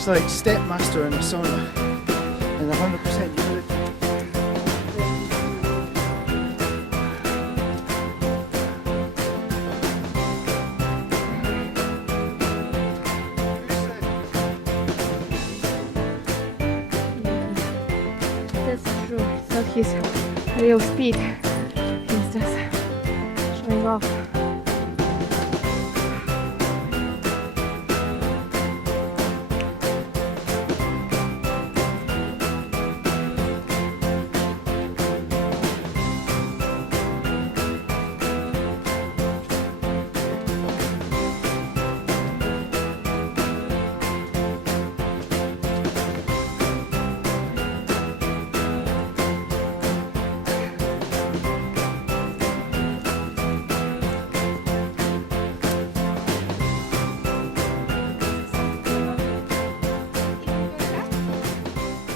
It's like step master in a sauna and 100% humidity. That's true. It's not his real speed. He's just showing off.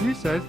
You said